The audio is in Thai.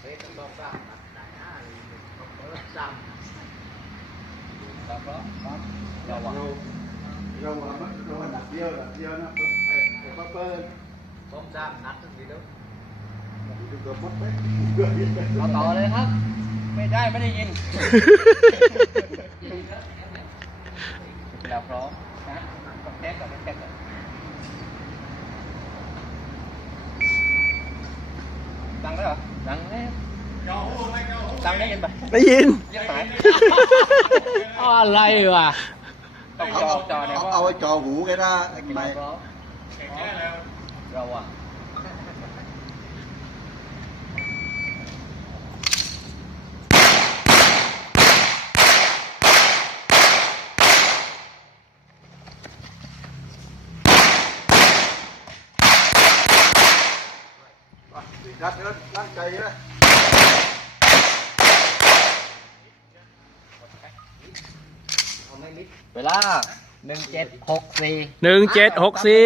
เลยเปิดสามครับเพราะครับเราระวังเราว่ามันเราว่าดักเดียวดักเดียวนะเปิดเปิดเปิดสองสามนัดทั้งทีเดียวดูตัวมดไปเกือบยิงไปเอาต่อเลยครับ ไม่ได้ไม่ได้ยินแล้วพร้อมนะต้องแท็กกับไม่แท็กกับ ดังไหมเหรอดังแล้วดังได้ยินปะได้ยินเรียกสายอะไรวะต้องจอจอเนี่ยเอาว่าเอาไว้จอหูแกนะไอ้กินไม่เราพร้อมเราอะ ดัดแล้วร่างใจนะเวลาหนึ่งเจ็ดหกสี่หนึ่งเจ็ดหกสี่